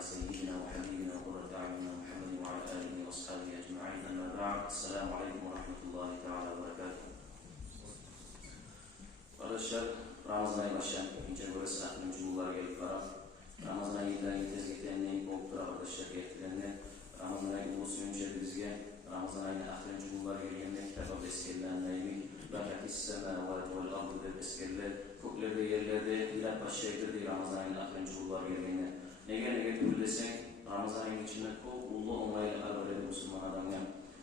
سيدنا وحبيبنا وقرة أعيننا محمد وعلى آله وأصحابه أجمعين. أما بعد. السلام عليكم ورحمة الله تعالى وبركاته. Arkadaşlar, Ramazan ayı başlayan ikinci böyle sınavının cumhurları gelip var. Ramazan ayından tezgahlarını, boğuklar arkadaşlar getirdiğinde Ramazan ayı ulusun önce bizge Ramazan ayının ahirin cumhurları geldiğinde kitaba beskellenmeyi Rakat İslam'a ve Abdül'de beskeller köklerde yerlerde birer başlayıdır diye Ramazan ayının ahirin cumhurları geldiğinde ne gerekir desek Ramazan ayının içinde ulu onlayla arabada Müslüman adamlar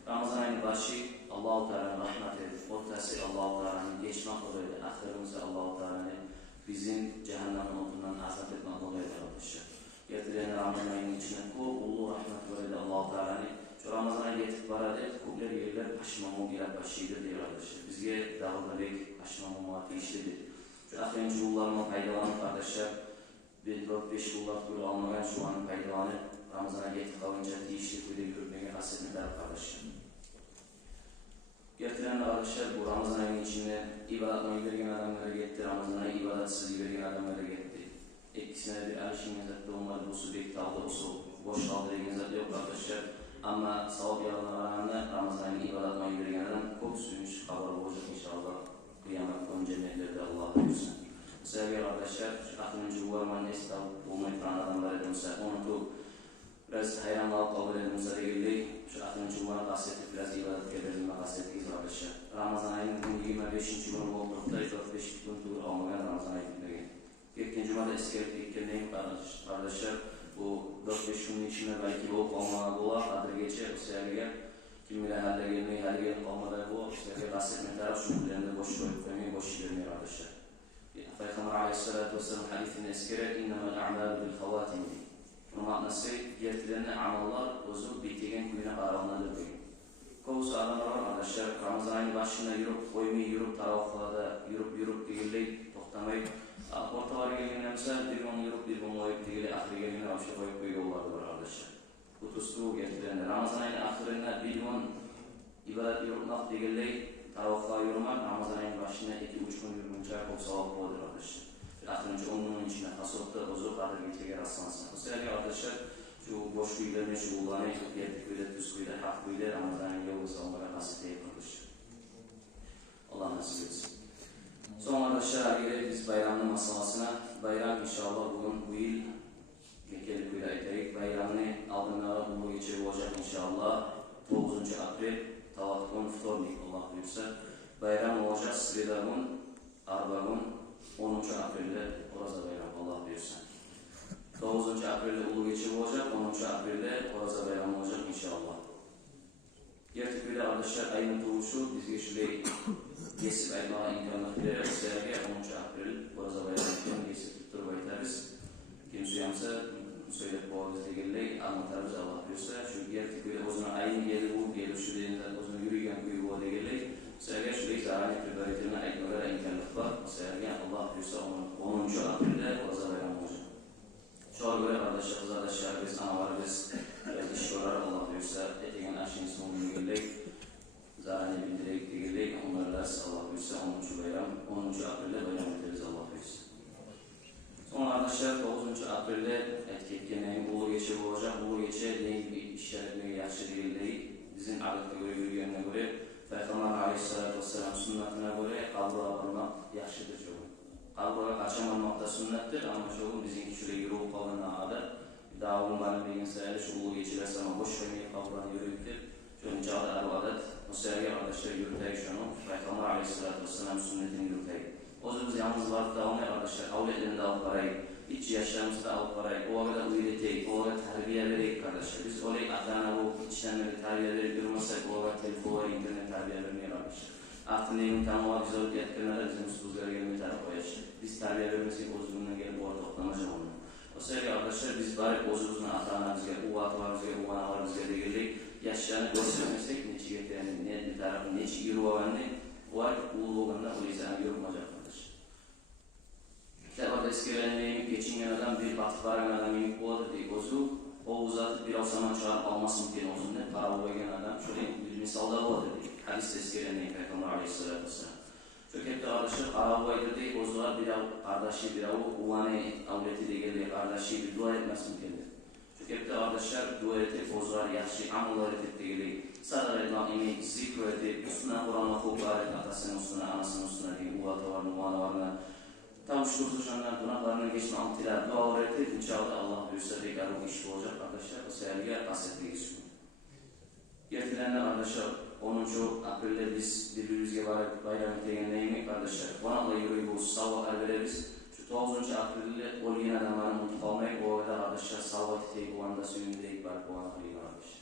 Ramazan ayının başı Allah-u Teala'nın rahmeti, ortası Allah-u Teala'nın geçmek olaydı, ahirimize Allah-u Teala'nın bizim cehennemin otundan azat etmek olaydı arkadaşlar. Getirilen Ramazan ayının içinde ulu rahmet olaydı Allah-u Teala'nın şu Ramazan ayı getirip baradı, kubler yerler haşmamı ile başıydı diyor arkadaşlar. Bizge dağılda bek haşmamı muhatı işledi. Şu ahirin çuğullarına faydalanıp arkadaşlar, 4-5 yıllar böyle almayan şu anın faydalanıp Ramazan'a getirip kalınca değişik böyle yürütmeye hasretini verip arkadaşlar. Getiren arkadaşlar bu Ramazan ayının içinde ibadatmayı vergen adamlara gitti, Ramazan ayı ibadatsız vergen adamlara gitti. İkisine bir alışın yazıkta olmadı, bu su bekti aldı, bu su boş kaldı vergen zaten yok arkadaşlar. Ama sahab yalanlarına Ramazan ayını ibadatmayı vergen adam çok suymuş, kabar olacak inşallah. Kıyamet konu cennetlerde Allah'a buyursun. Sevgili arkadaşlar, aklınca uvarmanın esnaf olmayı falan adamlar edilmişler. Onu da biraz hayranlığa kabul edilmişler ilgili. Şu aklınca uvarmanı bahsettik, biraz ibadet geberdiğime bahsettik arkadaşlar. Ramazan ayının 25. günü olduğunda 4-5 gün tur almayan Ramazan ayında İkinci cumada eskerip ilk arkadaşlar bu 4-5 günün içinde belki bu olmalı bu adır geçer o sevgiye kim bile halde gelmeyi halde gelip olmadan bu sevgiye bahsetme taraf şunlarında boş koymayı boş vermiyor arkadaşlar. Peygamber aleyhissalatu vesselam hadisinde eskere innemel a'malu bil havatim diye. Bunun manası getirilen amallar bozup bittiğin güne aralanır diyor. Kovusu adamlar var arkadaşlar Ramazan ayının başında yürüp koymayı yürüp taraflarda yürüp değilleyip toktamayıp ortalara geldiğinde mesela bir gün yürüp bir gün koyup değil ahire geldiğinde bir şey koyup bir yollarda var arkadaşlar. Bu tustuğu getirilen Ramazan ayının ahirinde bir gün ibadet yürütmek değil taraflara yürümek Ramazan ayının başında 2-3 gün yürümünce çok sağlıklı olur arkadaşlar. Aklınca onun içinde kasıpta bozuk adır geçeger rastlansın. Bu sebeple arkadaşlar şu boş kuyularına şu ulanı yerdik kuyular, tüz kuyular, hak kuyular Ramazan ayının yolu salmaya nasip deyip arkadaşlar. Allah nasip etsin. Son arkadaşlar gelelim biz bayramın masalasına. Bayram inşallah bugün bu yıl Mekkeli kuyuda eterik. Bayramını aldığında bu geçir olacak inşallah. 9. April Tavatkun Ftornik Allah buyursa. Bayram olacak Sridarun Arba'nın 10. April'de Oraza bayram Allah buyursa. 9. April'de ulu geçir olacak. 10. April'de Oraza bayram olacak inşallah. Gerçekten arkadaşlar ayının doğuşu biz geçirmeyi Gesip aymağa imkanı vererek sevgi 10. April Oraza bayramı gesip tuttur baytarız. Kimse yamsa söyleyip boğazda gelmeyi anlatarız Allah buyursa. Çünkü gerçekten o zaman ayın geri bu geri şu denizde o zaman yürüyen kuyu boğazda gelmeyi sevgi şurayı zararlı preparatörüne aytmalara imkanlık var. Sevgi Allah buyursa 10. April'de Oraza bayramı olacak. Şu an böyle arkadaşlar biz analar biz iş olarak Allah buyursa etigen aşın sonunu gelmeyi Zahane bildirek digirleyik, onlarla Allah buyursa 10. bayram, 10. April'de bayram ederiz Allah buyursa. Sonra arkadaşlar 9. April'de etketkenleyin ulu geçe olacak, ulu geçe neyi bir işaretmeye yaxşı değil, bizim adette göre yürüyenine göre, Peygamber aleyhissalatu vesselam sünnetine göre kalbura almak yaxşıdır çoğu. Kalbura kaçamamak da sünnettir ama çoğu bizimki şuraya yürüyüp kalına adet, dağılım var bir insayla şu ulu geçilerse ama boş vermeyi kalbura yürüyüptir. Şöyle çağda bu adet, o sevgi arkadaşlar yürüteyik şunu, Peygamber aleyhissalatu vesselam sünnetini yürüteyik. O zaman biz yalnız varlık da olmuyor arkadaşlar, avletlerinde alıp parayı, iç yaşlarımızda alıp parayı, o arada uyuleteyik, o arada terbiye vereyik kardeşler. Biz orayı aklına bu içtenleri terbiye verip durmasak, o arada telefonları, internet terbiye vermeyi arkadaşlar. Artık neyin tamamı var, biz orada yetkilere bizim usuluzlara gelmeyi taraf koyacak. Biz terbiye vermesek o zulümden gelip orada toplanacak onu. O sevgi arkadaşlar biz bari o zulümden atanlarımızga, uvatlarımızga, uvanalarımızga da geldik. Yaşlarını göstermesek neçe getirenin, ne tarafın, neçe yürüvanını var, ulu olanlar o yüzden yorulmayacak arkadaş. Kitaplarda eskilerin geçingen adam bir batıkların adam yemek boğadır diye bozu, o uzatıp bir avsaman çağırıp almasın diye ozunda para boğayan adam şöyle bir misalda boğadır diye. Hadis eskilerin Peygamber aleyhissalatu vesselam. Çökepte arkadaşlar arabaydır diye bozular bir av, kardeşi bir av, uvanı avleti diye geldiği kardeşi bir dua etmez mi kendi? Kepte arkadaşlar dua etip, bozlar, yaxshi amallar etip degili. Sadar etmem emin, zikr etip, üstüne Kur'an'a koklar et, atasının üstüne, anasının üstüne degil, uvatavarını, uvatavarını. Tavuştur tuşanlar, günahlarının geçme amtiler, dua öğretip, inşallah Allah büyüse bekar o iş olacak arkadaşlar. O sevgiye bahsetmek istiyorum. Gertilenler arkadaşlar, 10. April'de biz birbirimizge bayram ettiğindeyim arkadaşlar. Bana da yüreği olsun, salva veririz. Şu 9. April'de olgen adamların mutlu kalmayıp, o kadar arkadaşlar salva ettiği bu anda suyundayıp var bu anda kıyım arkadaşlar.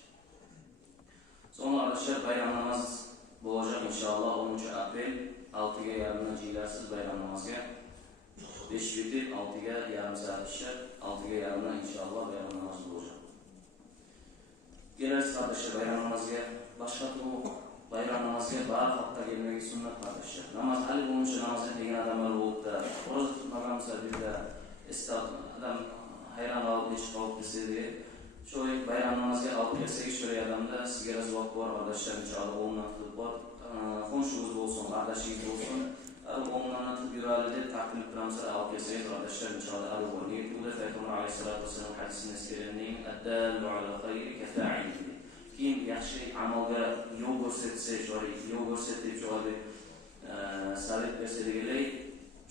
Sonra arkadaşlar bayram namaz olacak inşallah 10. April 6'ga yarımdan cilarsız bayram namazga. 5 bitip 6'ga yarım saat işler, 6'ga yarımdan inşallah bayram namazı olacak. Geliriz kardeşler bayram namazga, başka türlü bayram namazga barar hafta gelmegi sünnet kardeşler. Namaz hali olunca namaz etmegen adamlar olup da, orası tutmagamsa bir de adam hayran alıp hiç kalıp dese diye. Çoğu bayram namazga alıp gelsek şöyle adamda sigara zuvat var kardeşler, inşallah onunla tutup var. Konuşumuz olsun, kardeşimiz olsun. Onlarla tıp yürüyalede takdim ettiğimizde alıp gelsek kardeşler, inşallah alıp var. Niyet bu da Peygamber Aleyhisselatü Vesselam hadisini eskerenleyin. Eddâlu ala hayri kefâ'in. Kim yaxshi amalga yo'l ko'rsatsa, yo'l ko'rsatib shu sabit bersa deganlar,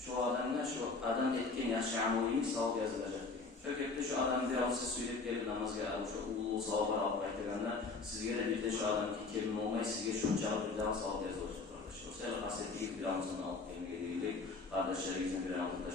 shu odamga shu adam etgan yaxshi amalining savobi yozilajak. Shu gapda shu odam biroz so'ylab kelib namozga shu ulug' savoblar olib qaytganda, sizga da bitta shu odamga kelib olmay, sizga shunchalik bitta savob yozilajak. O'sha hassasiylik biramizdan olib kelganlik, qardoshlarimizni biramizdan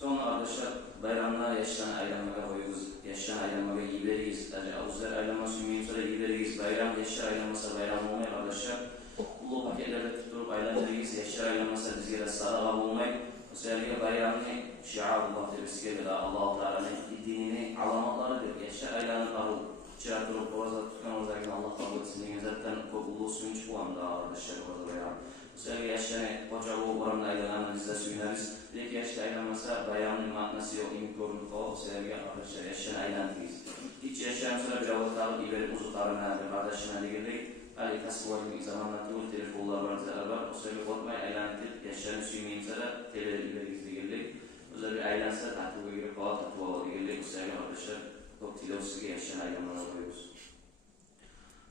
Sonra arkadaşlar bayramlar yaşayan aylanmaga koyuyoruz. Yaşayan aylanmaga yiyileriz. Avuzlar aylanması mühim sonra yiyileriz. Bayram yaşayan aylanmasa bayram olmayı arkadaşlar. Ulu paketlerde tutup aylanırız. Yaşayan aylanmasa bizge de sadaqa olmayı. Özellikle bayramını şiarullah tebessike ve Allah-u Teala'nın dinini alamatlarıdır. Yaşayan aylanları çırak durup orada tutan oradaki Allah kabul etsin. Zaten ulu suyunç bu anda arkadaşlar orada bayram. Özellikle yaşayan koca bu oranında aylanlarını bizde suyunarız. Bir yaşta aylanmasa bayramın manası yok, imit görünür falan. Özellikle arkadaşlar yaşayan aylanırız. Hiç yaşayan sonra bir avutlarla ileri uzuklarına ve kardeşine ilgili Ali tasvırın zamanla tuğul telefonlar var, zarar var. Özellikle korkmayı aylanıp yaşayan suyunmayımsa da ileri ilgili. Özellikle aylansa tatlığa girip falan tatlığa ilgili. Özellikle arkadaşlar çok tilosuzga yaşayan aylanlarına koyuyoruz.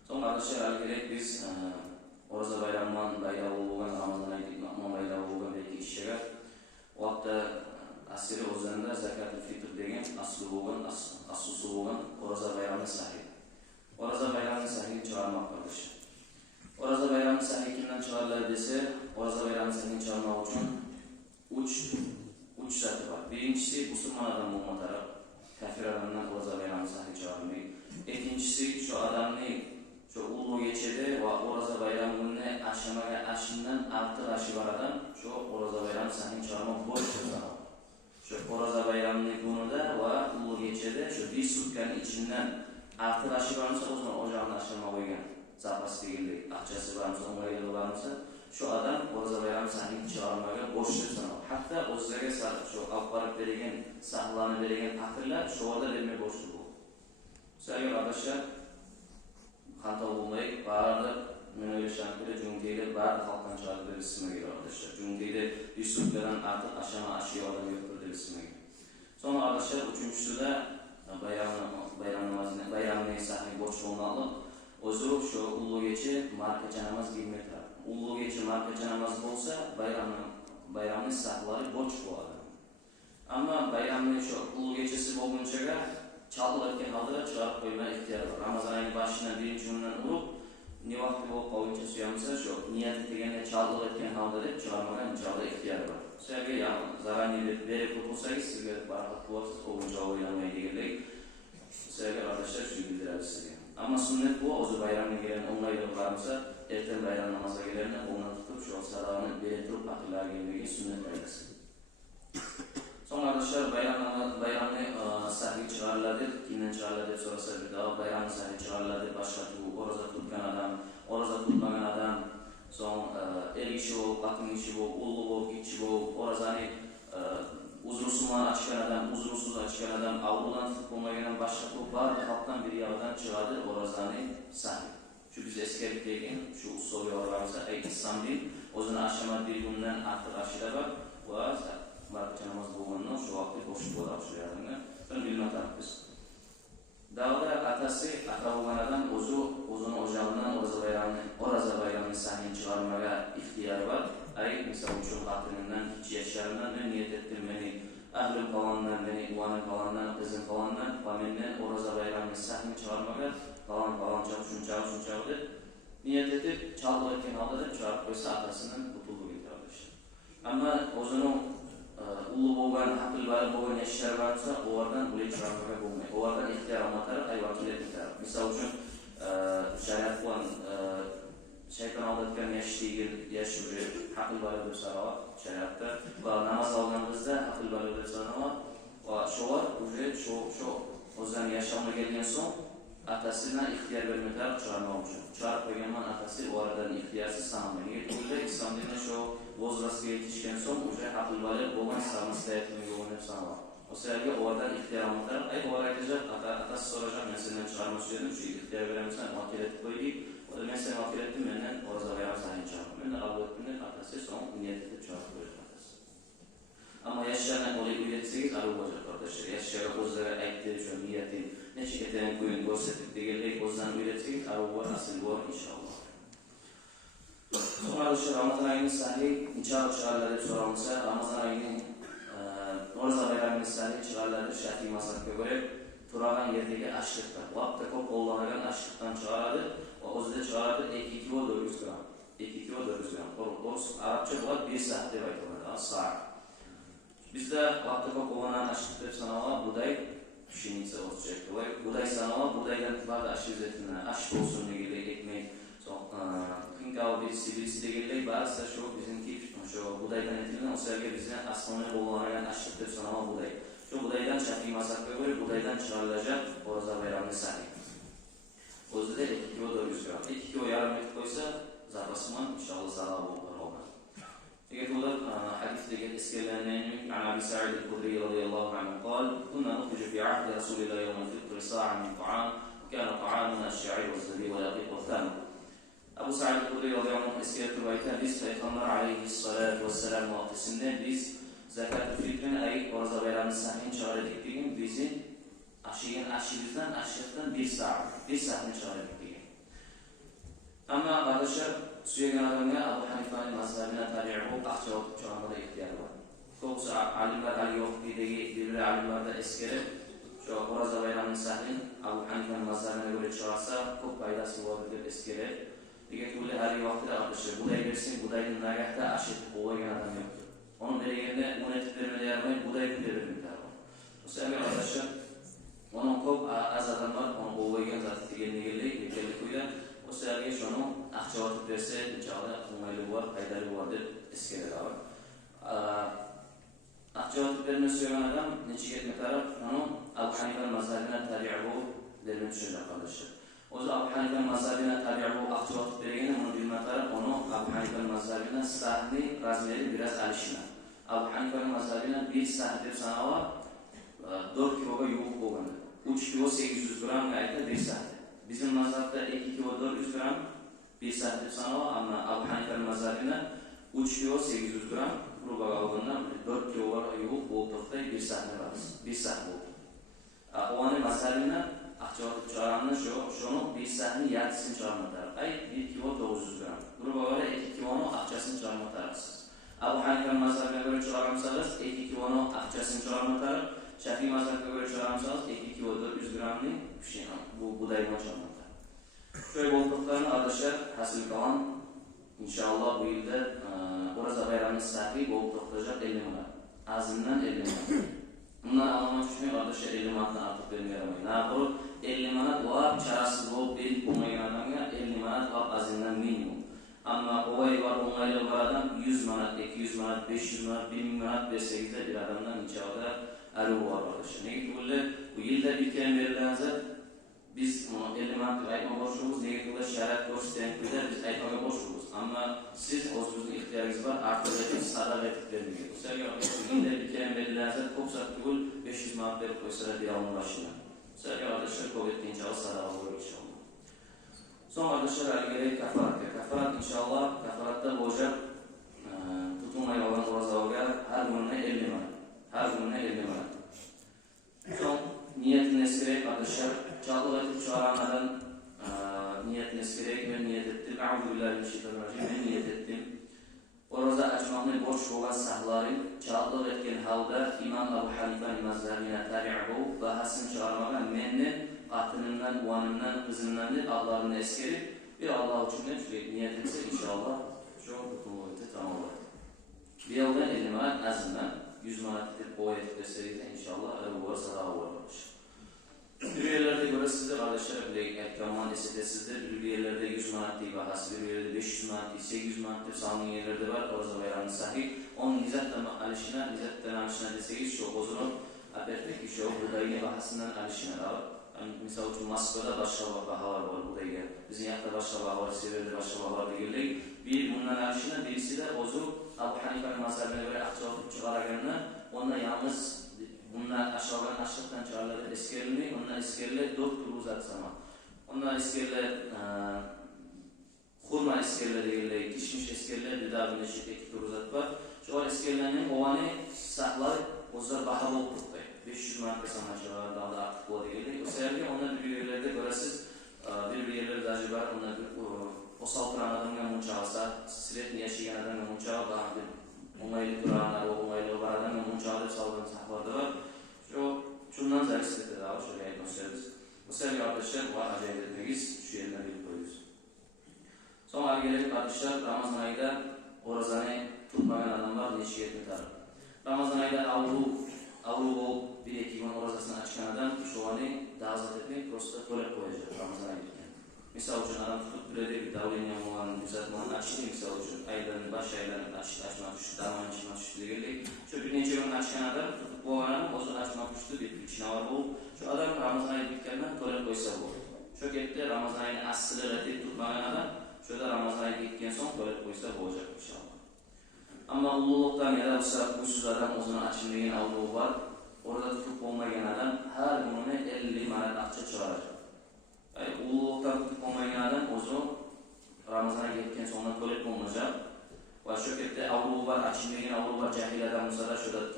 Sonra arkadaşlar gerek biz Orada bayramdan bayram olgan, Ramazan ayında bayram olgan belki işler. O hatta asiri o'zlarida zakatul fitr degan asli bo'lgan, asosi bo'lgan Oraza bayramı sahih. Oraza bayramı sahih chiqarmoq qilish. Oraza bayramı sahih kimdan chiqariladi desa, Oraza bayramı sahih chiqarmoq uchun 3 shart bor. Birinchisi musulmon odam bo'lgan taraf, kafir odamdan Oraza bayramı sahih chiqarmaydi. Ikkinchisi shu odamning shu ulug' kechada va Oraza bayram kunini ashamaga ashindan ortiq ashi bor odam shu Oraza bayram sahih chiqarmoq bo'lishi zarur. Shu Oraza bayramning kunida va ulug' kechada shu 5 sutkaning ichidan ortiq ashi borsa, o'zini o'jog'ini ashama qo'ygan. Zapas degandek aqchasi borsa, o'ngayli borsa, shu odam Oraza bayram sahih chiqarmoqga bo'lishi zarur. Hatto o'ziga shu avqarib bergan, saqlanib bergan aqllar shu yerda bermay bo'lishi bu. Sayyor arkadaşlar Xato bo'lmay, barda meni o'ylashamda Jungteyda barda xalqdan chiqarib berilsin arkadaşlar. Jungteyda Yusuflardan ortiq ashama ashyolar yo'q berilsin. Sonra arkadaşlar üçüncüsü de bayramning sahih bo'lishi o'rnalib, o'zi shu ulug' kecha markacha namoz qilmaydi. Ulug' kecha markacha namoz bo'lsa, bayramning sahlari bo'lish bo'ladi. Ammo bayramning shu ulug' kechasi bo'lgunchaga çaldılarken halda çıkarıp koyma ihtiyarı var. Ramazan ayının başından birinci günden vurup ne vakti bu koyunca suyamsa şu niyet ettiğinde çaldılarken halda da çıkarmadan inşallah ihtiyarı var. Sevgi ya zarar niyet verip tutulsayız sizler barakat kuvvatsız koyunca oynamayı diyelim. Sevgi arkadaşlar şu bildirelim size. Ama sünnet bu o bayramına gelen onlayla varsa erken bayram namaza gelenle onunla tutup şu sarağını belirtip akıllar gelmeyi sünnet aylasın. Sonra arkadaşlar bayramını sahih çıkarıladı. Kimden çıkarıladı sorarsa bir daha bayramı sahih çıkarıladı. Başka bu oraza tutkan adam, oraza tutmayan adam, son el işi ol, katın işi ol, ulu ol, gitçi ol, orazani uzunsuman açıkan adam, uzunsuz açıkan adam, avludan tutup olmayan başka bu var halktan bir yağdan çıkardı orazani sahih. Şu biz eskerlik degen, şu usul yorlarımızda İslam değil, o zaman aşama bir günden artık aşıda var, bu markacha namoz bo'lgandan shu vaqtda qo'shib bo'ladi shu yerdagi. Buni bilmayapmiz. Davda atasi ata bo'lgan odam o'zini o'jag'idan O'roza bayramini sahnaga chiqarmaga ixtiyori bor. Ay, misol uchun xotinimdan, kichik yoshlarimdan men niyat etdim, meni ahlim falondan, meni uvanim falondan, qizim falondan va mendan O'roza bayramini sahnaga chiqarmaga faloncha shuncha deb niyat etib chalib o'tgan holda chiqarib qo'ysa atasining butulib ketadi. Ammo o'zining ulug' bo'lgan, aql bali bo'lgan yoshlar bo'lsa, ulardan ular chiqarmaga bo'lmaydi. Ulardan ixtiyor olmatlari ayvonchilik etadi. Misol uchun shariat bilan shayton aldatgan yosh aql bali deb sanaladi shariatda va namoz olganimizda aql bali deb sanaladi va shular shu o'zidan yashamga kelgan so'ng atasidan ixtiyor bermalar chiqarmoq uchun chiqarib qo'yganman atasi ulardan ixtiyorsiz sanalmaydi. Islom dinida shu возрастga yetishgan so'ng aql bali bo'lgan samostoятельный bo'lgan sanaladi. O'shalarga ulardan ixtiyor olmalar ular aytajak, atasi so'rayajak, men sendan chiqarmoqchi edim, shu ixtiyor beramisan, vakil etib qo'ydik. Men sen vakil etdim, mendan O'roza bayram sahnaga chiqardim. Men qabul etdim, atasi so'ng niyat etib chiqarib qo'ydi atasi. Ammo yoshlarni olib uylatsangiz, arab bo'ladi qardoshlar. Yoshlarga o'zlari aytdi, shu niyating necha ketgan qo'yin ko'rsatib degandek o'zdan uylatsangiz, arab bo'lar, asl bo'lar inshaalloh. Sonra şu Ramazan ayının sahih inşallah çıkarlar deb so'ramasa, Ramazan ayının O'roza bayramini sahih çıkarlar Shafiy mazhabiga göre turgan yerdagi ashliqdan, vaqtda ko'p qo'llanilgan ashliqdan chiqaradi va o'zida chiqaradi 2 kilo 400 gram. 2 kilo 400 gram. O'z arabcha bo'ladi 1 soat deb aytiladi. Soat. Bizda vaqtda ko'p qo'llanilgan ashliq deb sanaladi buday, pshenica o'zcha. Buday sanaladi, budaydan ba'zi ashliqlarni ash bo'lsin degan ekmek, qinkal birisi deganlar ba'zi shu bizimki shu budaydan aytilgan, o'shalarga bizning asosiy qo'llanilgan ashliq deb sanaladi buday. Şu budaydan Shafiy mazhabiga göre budaydan chiqarilajak O'roza bayramini sahih. O'zida 2 kilo 400 gram. 2 kilo yarım etib qo'ysa, zapasman inshaalloh savob bo'ladi. Agar ular hadisdagi eskerlangan Abi Sa'id al-Khudri radhiyallohu anhu qol: "Kunna nukhruju fi 'ahdi Rasulillah yawm al-fitr sa'an min ta'am, wa kana ta'amuna ash-sha'ir waz-zabib wa laqiq wa-tham." Abu Sa'id al-Khudri radhiyallohu anhu eskertib aytadi, biz payg'ambar alayhissalatu vassalam vaqtida biz zakat-ul fitrini ay O'roza bayramini sahnaga chiqardik degan bizni ashig'imizdan ashliqdan 1 soatni chiqardik degan. Ammo qardoshlar, suyagan odamga Abu Hanifaning mazhabini tabi'i bo'lib aqcha chiqarmada ixtiyor bor. Ko'psi alimlar al-Yoqidagi bir alimlarda eskerib, shu O'roza bayramini sahnaga Abu Hanifaning mazhabini ko'ra chiqarsa, ko'p foydasi bor deb eskerib, degan ular har vaqtda qardoshlar, buday bersin, budayning nagahda ashliq bo'lgan odam yo'q. Onun belirgende unetip vermeli yarmayı buday bir verilmekler var. O sebeple arkadaşlar, onun kop az adam var, onun oğlayken zaten tegelini geldik uyla. O sebeple şunu akça vatıp verse, inşallah umaylı var, faydalı vardır, eskeler var. Akça vatıp vermesi söyleyen adam, neçik etme taraf, onu Abu Hanife'nin mazhabine tabi'u derine düşünecek arkadaşlar. O zaman Abu Hanife'nin mazhabine tabi'u akça vatıp vergeni, onu bilme taraf, onu Abu Hanife'nin mazhabine sahni razmeri biraz alışına. Abu Hanife'nin mazhabine 1 saat deb sanaladi, 4 kiloga yo'q bo'lganda. 3 kilo 800 gram aytdi 1 saat. Bizim mazhabda 2 kilo 400 gram 1 saat deb sanaladi, ammo Abu Hanife'nin mazhabine 3 kilo 800 gram grubaga olganda 4 kiloga yo'q bo'ldi, 1 saatni beramiz. 1 saat bo'ldi. O'ning mazhabine aqchot chiqaramni shuni 1 saatni yarısini chiqarmoqlar. Ay 1 kilo 900 gram. Grubaga 2 kiloni aqchasini chiqarmoqlarsiz. Abu Hanife'nin mazhabine göre çıkarmışsanız 2 kilonu akçasını çıkarmaklar. Shafiy mazhabine göre çıkarmışsanız 2 kilo 400 gramını bu budayma çıkarmaklar. Şöyle olduklarını arkadaşlar hasıl kalan inşallah bu yılda O'roza bayramı sahih bolup to'xtayacak 50 manat. Azından 50 manat. Bundan anlamak için arkadaşlar 50 manatdan artık vermeyemeyin. Ne yapalım? 50 manat var, çarasız olup verip bulmayan adamga 50 manat var azından minimum. Ama olay var, onlarla var adam 100 manat, 200 manat, 500 manat, 1000 manat verseydi bir adamdan inşallah arı var arkadaşlar. Ne gibi bu yılda bir kere verilense biz 50 manat aytma borçluyuz, ne gibi şarat gösteren köyler biz aytmaga borçluyuz. Ama siz o'zingizning ihtiyacınız var, artırıcı sadaka etip vermeyin. Bu sefer yılda bir kere verilense çok sattığı 500 manat verip koysalar bir alın başına. Bu sefer arkadaşlar kuvvetli inşallah sadaka olur inşallah. Son arkadaşlar gerek kafarat. Kafarat inşallah kafaratta olacak tutulmayı olan O'rozaga her gününe 50 manat. Her gününe 50 manat. Son niyetini eskerek arkadaşlar. Çağlı etip çağıranlardan niyetini eskerek ben niyet ettim. Euzubillahimineşşeytanirracim. Ben niyet ettim. Orada açmakni borç olan sahların çağlı etken halda İmam Ebu Hanife'nin mazhabine tabi'u bahasını çağırmadan menni atınından, uanından, kızından değil Allah'ın eskerip bir Allah için de niyet etse inşallah çok mutlu olacak, tamam olacak. Bir yılda 50 manat azından 100 manat edip o etip destekle inşallah bu sarı olmuş. Bir yerlerde göre sizde kardeşler bile ekranman destekle sizde bir yerlerde 100 manat değil bahası, bir yerlerde 500 manat değil, 800 manat değil sağlanan yerlerde var. Orada bayramı sahih. Onun nizatten alışına deseyiz çok o zaman apertek ki şu buğdayını bahasından alışına da var. Misal için Moskva'da başka bahalar var buğdayga. Bizim yakta başka bahalar, Sever'de başka bahalar da geliyor. Bir bundan alışına birisi de ozu Ebu Hanife'nin mazhabine göre akça atıp çıkaraganda onunla yalnız bunlar aşağıdan açlıktan çağırları eskerliği, onlar eskerliği 4 tur uzatsama. Onlar eskerliği hurma eskerliği, kişmiş eskerliği bir daha bir neşik 2 tur uzat var. Şu an eskerliğinin ovanı sahlar, ozlar bahalı okuttu. 500 marka sanatçılar daha da artık bu değil. O sebeple onlar bir yerlerde göresiz bir yerlerde acaba onlar o saltıran adamla munçağısa, sürekli yaşayan adamla munçağı daha bir onaylı duranlar, o onaylı var adamla munçağı saldıran sahlarda var. Şundan zayıf sitede daha şöyle gösteririz. O sebeple arkadaşlar bu acayip etmeyiz, şu yerine bir koyuyoruz. Sonra gelelim arkadaşlar Ramazan ayında orazanı tutmayan adamlar neşiyetini tarır. Ramazan ayında avru bir ekibin orazasını açan adam şu anı dağızat etmek prosta tuvalet koyacak Ramazan ayında. Misal için adam tutup bir bir davulun yamuğanın, düzeltmanın açtı misal için aylarını, baş aylarını açmak düştü, daman açmak düştü geldik. Şu bir neçe gün açan adam tutup bu ananın ozunu açmak düştü bir içine var bu. Şu adam Ramazan ayı bitkinden tuvalet koysa bu. Şu kette Ramazan ayını asılı reddet tutmayan adam şu da Ramazan ayı bitken son tuvalet koysa bu olacak inşallah. Ama ululuktan ya da bu uysuz adam ozunu açılmayan avluğu var. Orada tutup olmayan adam her gününe 50 manat akça çağıracak. Yani ululuktan tutup olmayan adam ozu Ramazan'a gelirken sonra tuvalet olmayacak. Ve şökette avluğu var, açılmayan avluğu var, cahil adam olsa da şurada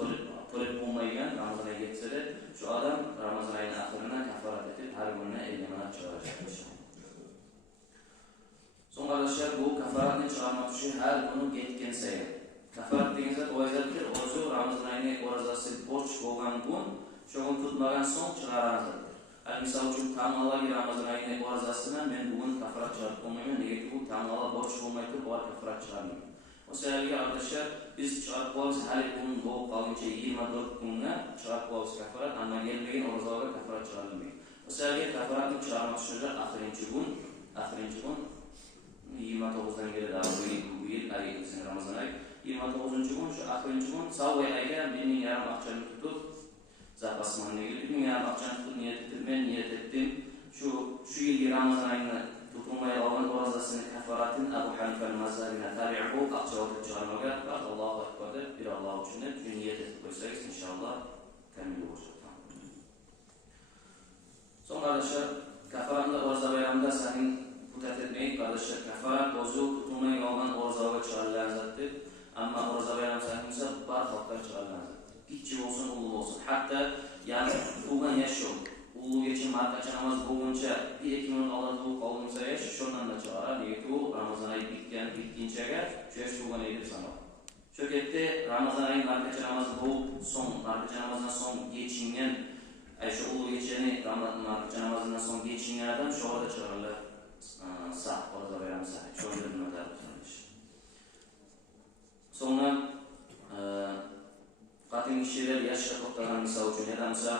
tuvalet olmayan Ramazan'a gelse de şu adam Ramazan ayının ahirine kafarat edip her gününe 50 manat çağıracak. Son arkadaşlar bu kafaratını çağırmak için her günü getken sayın. Kafarat deyince o özellikle ozu Ramazan ayını orazası borç olan gün şoğun tutmadan son çıkaranızdır. Yani misal için tam Allah'ı Ramazan ayını orazasına ben bugün kafarat çağırıp olmayayım. Neyse bu tam Allah borç olmayıp o kafarat çağırmayayım. O sebeple arkadaşlar biz çağırıp oluruz hali bunun doğup kalınca 24 gününe çağırıp oluruz kafarat ama gelmeyin orazalara kafarat çağırılmayın. O sebeple kafaratını çağırmak için ahirінші gün 29'dan beri daha bu yıl ayı Ramazan ayı 29. gün şu ahirінші gün sağ ve ayda benim yarım akçanı tutup zapasmanına gelip benim yarım akçanı tutup niyet ettim şu yıl Ramazan ayını tutulmaya olan orazasını kafaratın Ebu Hanife'nin mazhabine tabi'u akça vakit çağırmaga var Allahu Ekber'de bir Allah için de niyet etip koysak inşallah temin olacak. Son arkadaşlar kafaratında oraza bayramında senin dikkat etmeyin kardeşler kafarat bozu tutulmaya olan orazaga çağrılacaktır. Ama oraza bayram sayımızda bar halklar çağrılacaktır. Gitçi olsun, ulu olsun. Hatta yani tuğgan yaş yok. Ulu geçin markaça namaz boğunca bir ekimin Allah'ı kalınsa yaş şundan da çağırar. Niyeti o Ramazan ayı bittiğince eğer şu yaş tuğgan edip sana. Şökette Ramazan ayı markaça namazı boğup markaça namazından son geçingen şu ulu geçeni markaça namazından son geçingen adam şu orada çağırırlar. Sağ, orada bayram sahip. Şu anda bir madar tutulmuş. Sonra katın kişiler yaşla toplanan misal için ya da misal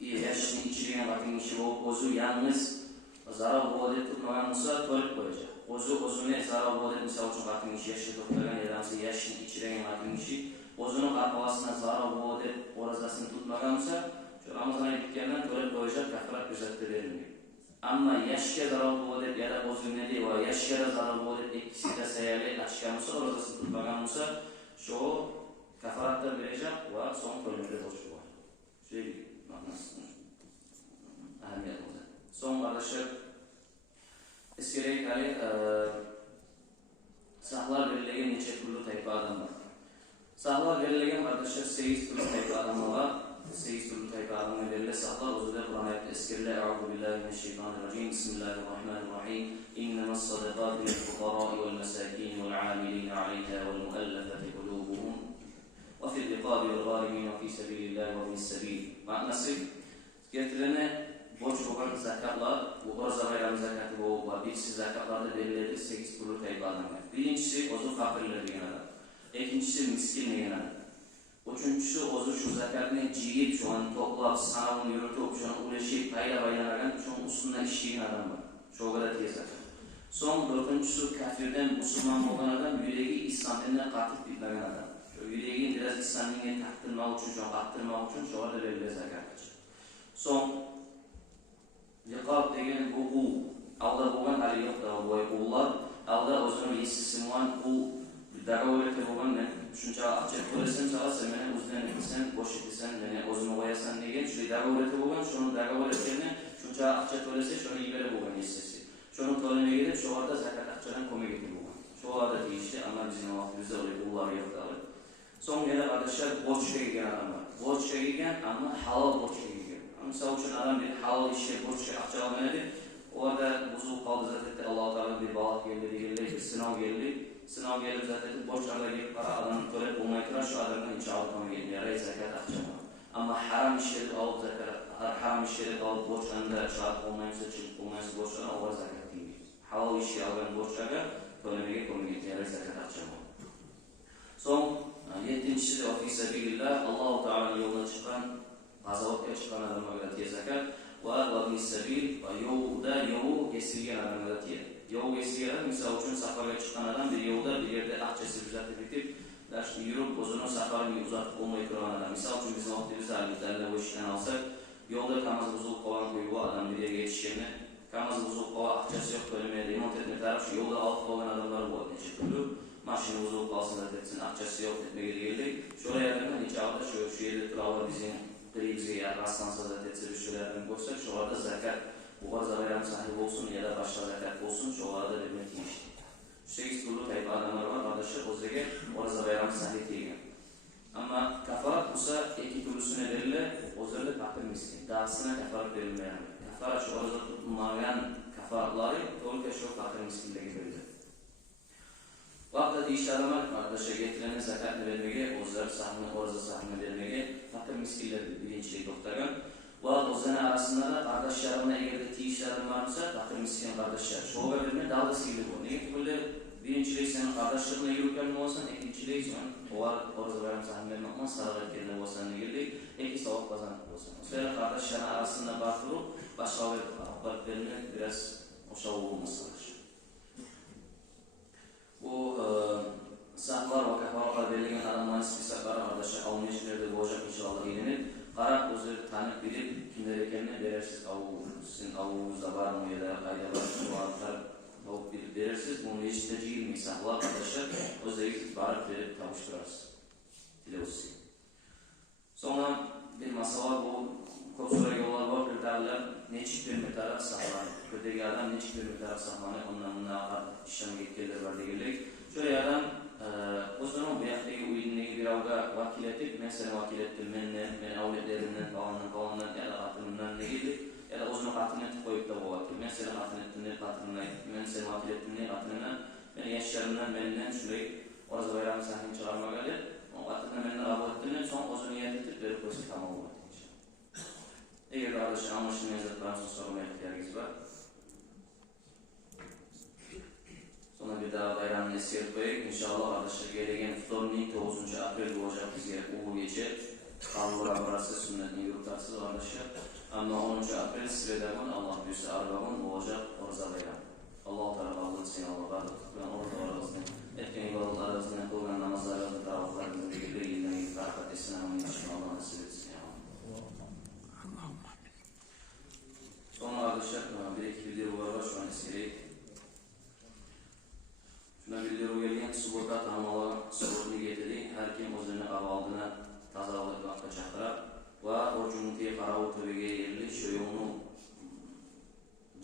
yaşlı içeriğine katın kişi olup ozu yalnız zarar boğadet tutmayan misal tuvalet koyacak. Ozu ne zarar boğadet misal için katın kişi yaşlı toplanan ya da misal yaşlı içeriğine katın kişi ozunun arkasına zarar boğadet orazasını tutmayan misal şu Ramazan ayı bitkenden tuvalet koyacak kafarat güzellikte verilmiyor. Ama yaşka zarar boğadet ya da ozu ne diye var yaşka da zarar boğadet ikisi de sayarlı açıkan olsa orazasını tutmayan olsa şu kafaratta verecek ve son bölümde borç var. Şey nasıl ahemiyet olacak. Son arkadaşlar iskerek hali sahlar belirlegen neçe türlü tayfa adam var. Sahlar belirlegen arkadaşlar 8 türlü tayfa adamı var. 8 türlü tayfa adamı verile saklar. O yüzden Kur'an ayet eskirle. Euzubillahimineşşeytanirracim. Bismillahirrahmanirrahim. İnnemas sadaqatu lil fuqara'i vel mesakin vel 'amilin 'aleyha vel mu'allafati kulubuhum ve fi'r riqabi vel garimin ve fi sabilillah ve fis sabil. Ma'nası getirene borç olan zakatlar, bu orza bayram zakatı bu var. Birisi zakatlarda belirledi 8 türlü tayfa adamı. Birincisi ozu fakirler degan adam. İkincisi miskin degan adam. Üçüncüsü ozu şu zakatını ciyip, şu an toplap, sanavını yürütüp, şu an ulaşıp, payla baylanagan, şu an üstünden işleyen adam var. Şu kadar tezak. Son dördüncüsü kafirden, Müslüman olan adam, yüreği İslam dinine katıp bitmegen adam. Şu yüreğin biraz İslam dinine taktırmak için, şu an kattırmak için, şu kadar belirli zakat için. Son Liqab degen bu qul. Alda bo'lgan hali yo'q da bu qullar. Alda o'zini yesisimon qul darovatga bo'lgan shuncha aqcha to'lasam, sen meni o'zdan qilsan, bosh etsan, meni o'zini qo'yasan degan shu darovatga bo'lgan, shuni darovatga shuncha aqcha to'lasa, shuni yibara bo'lgan yesisi. Shuni to'lamaga deb shu yerda zakat aqchadan ko'mak etib bo'lgan. Shu yerda deyishdi, ammo bizning vaqtimizda o'ylay qullar yo'q da. So'ng yana qarashlar borchga kelgan odamlar. Borchga kelgan, ammo halol borchga kelgan. Misal uchun adam bir halal işe borçga aqcha olmaydi. Orada buzul qoldi zaten Alloh taolo bir balo keldi deganda bir sinov keldi. Sinov kelib zaten borchlarga kelib qara adam to'lab bo'lmay turadi, shu odamdan inshaalloh to'lagan yaray zakat aqcha. Ammo harom ishlarni olib zakat, harom ishlarni olib borchlarda shart bo'lmaysa, chiqib bo'lmaysa borchlarga avval zakat deymiz. Halol ishga olgan borchlarga to'lamaga ko'magan yaray zakat aqcha. So'ng 7-inchisi fi sabilillah Alloh taolo yo'lga chiqqan g'azotga chiqqan odamlarga tiya zakat va ibn sabil va yo'lda yo'l kesilgan odamlarga tiya. Yo'l kesilgan misol uchun safarga chiqqan odam bir yo'lda bir yerda aqchasi uzatib ketib, dash yurib o'zini safarini uzatib olmay turgan odam. Misol uchun biz vaqtimizda albatta o'shdan olsak, yo'lda kamaz buzilib qolgan qo'yib odam bir yerga yetishganda, kamaz buzilib qolgan aqchasi yo'q to'lamaydi, remont etmay taraf yo'lda olib qolgan odamlar bor. Necha turli mashina buzilib qolsa da tetsin, aqchasi yo'q etmaga keldik. Sho'raylardan necha oyda shu yerda turib bizning bizga rastlansa zaten sürüşlerden koysak şu arada zakat bu arada bayram sahibi olsun ya da başka zakat olsun şu arada vermek işte. 8 türlü tayfa adamlar var arkadaşlar o zakat orada bayram sahibi değil. Ama kafarat olsa iki türlüsüne verilir o zaman fakir miskin. Dağısına kafarat verilmeyen. Kafarat şu arada tutulmayan kafaratları doğru şu fakir miskinle verilir. Vaqtda deyish adamlar arkadaşlar getirilen zakatni vermege, o'zlari sahni orza sahni vermege, fakir miskinlar birinchilik to'xtagan va o'zlari arasida qardoshlarni agarda tiyishlari bo'lsa, fakir miskin qardoshlar shunga vermay davlasiga bo'ladi. Nega bular birinchilik sen qardoshlarni yurgan bo'lsan, ikkinchilik sen orza bilan sahni ma'mon saragat kelgan bo'lsan deganlik, ikki savob qozonib bo'lsan. O'zlari qardoshlar arasida barqaror boshqa bir biraz o'sha bo'lmasa. Bu sahlar ve kafaratlar belirlenen adamların spesifleri arkadaşlar almışlarda olacak inşallah ilinip qarab o'zi tanib bilib kimlar ekanini berasiz. Sizin avlunuzda var mı ya da qayda var şu anlar topib bilib berasiz. Bunu eshitda jiyilmay sahlar arkadaşlar o'zingiz barib berib tavishtirasiz. Tilawsiz. Sonra bir masala bu ko'p so'raganlar bor, davlat nechik bir miqdor saqlanadi. Ko'dagi adam nechik bir miqdor saqlanadi, undan bunaqa ishlarga ketganlar bor deganlik. Shu yerdan o'zini bu yoqdagi uyni birovga vakil etib, men seni vakil etdim, men avlodlarimdan falondan ya da xotinimdan deganlik, ya da o'zini xotinini etib qo'yib da bo'ladi. Men seni xotin etdim, men seni vakil etdim, xotinimdan, men yasharimdan, mendan shunday orza bayram sahni chiqarmagan deb, xotinimdan mendan qabul etdim, so'ng o'zini niyat etib berib qo'ysa tamom bo'ladi. Eğer kardeşler anlaşılmayacak bazı sormaya ihtiyacınız var. Sonra bir daha bayramını esir koyup inşallah kardeşler gelegen iftarın 9. April olacak bizge uğur geçer. Kalbura burası sünnetini yurttarsız kardeşler. Ama 10. April Sredagun Allah büyüse Arbagun olacak orza bayram. Allah-u Teala Allah'ın seni Allah'a tutuklan orada arasında. Etken ibadet arasında kılgan namazlarımızı tavaflarımızı birlikte yeniden berakat etsin. Allah nasip etsin. Sonra arkadaşlar bir iki video var şu an eskileyip şuna video gelgen subota tanımalı subotunu getirdi. Her kim o'zini avaldığına tazalık vaqtga chaqirib va o'rjunti qaravu to'biga yerli shu yo'lni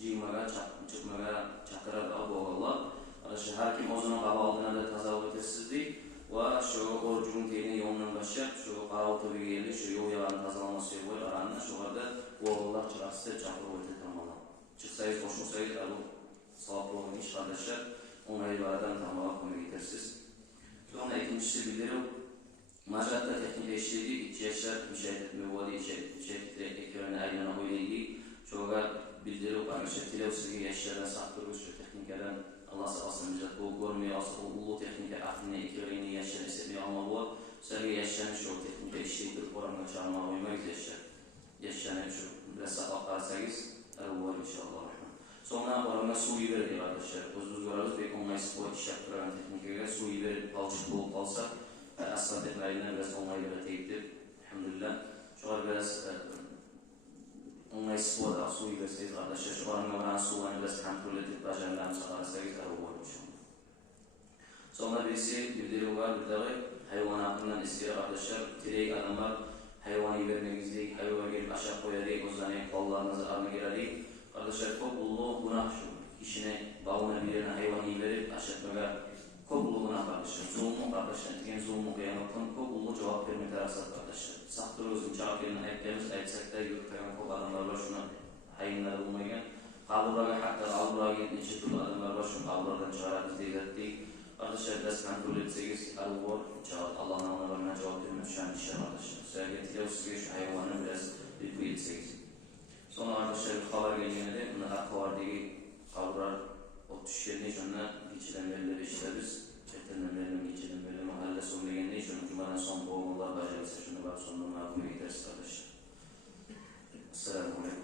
jimaga chiqmaga chaqirib avvallar. Arkadaşlar her kim o'zini avaldığına da tazalık etsizlik va shu o'rjuntini yo'ldan boshlab shu tobi geldi, şu yol yalanı tazalaması yok var aranında, şu arada oğullar çıkarsa çapır öte tamamla. Çıksayız, boşulsayız, bu savaplı olan iş kardeşler, ona ibaradan tamamla konu getirsiz. Sonra ikincisi bildirim, Macaratda teknik eşliydi, iki yaşlar müşahit müvali içerikli ekranı ayrına koyuldu. Çoğular bildirip, müşahitliğe sizge yaşlardan saktırız, şu teknikeden Allah sağlasın mücadele bu görmeye asıl ulu teknik aklına ekranı yaşlarını hissetmeye alma bu. Sergi yaşlarını şu teknik eşliydi, oranla çağırmaya koymayız yaşlar. Yaşlarını şu biraz sabah karşıyız, bu var inşallah. Sonra oranla suyu verir arkadaşlar. Özümüz görürüz, pek onay spor iş yaptıran tekniklerle suyu verip alçık olup alsa asfalt etmeliğine biraz onaylı teyiptir. Elhamdülillah. Şu an biraz onay spor da suyu verseniz arkadaşlar. Şu an oran sularını biraz kontrol edip başarılarını sağlarsanız da olmuş. Sonra birisi bildiri var, bir de hayvan hakkından istiyor arkadaşlar. Direkt adamlar hayvanı vermemizde, hayvanı gelip aşağı koyarak, o zaman kollarınızı alma gerek. Arkadaşlar topluluğu günah şu. Kişine bağına bir yerine hayvanı verip aşağıya kopluluğuna kardeşler. Zulmuk arkadaşlar. Diyen zulmuk yamaktan kopluluğu cevap verme terasat arkadaşlar. Saktırıyorsun cevap yerine ayıplarımız ayıpsak da yurttayan kop adamlar var şuna hayınları bulmayken. Kaburaga hatta kaburaga gittiğin için tüm adamlar var şunu kaburadan çağırarak izleyecekti. Arkadaşlar biraz kontrol etseniz arı var. Allah'ın anlarına cevap verme düşen işler arkadaşlar. Sergetiyle sizge şu hayvanı biraz bilgi etseniz. Sonra arkadaşlar bir haber geldiğinde de bunlar hakkı var diye kavrar o düşlerine şunlar geçilen verileri işleriz. Çetirden verilen geçilen verilen mahalle sonu geldiğinde hiç onun cumadan son boğumlar başarısı şunu var sonunda mahkumya gideriz arkadaşlar. Esselamu Aleyküm.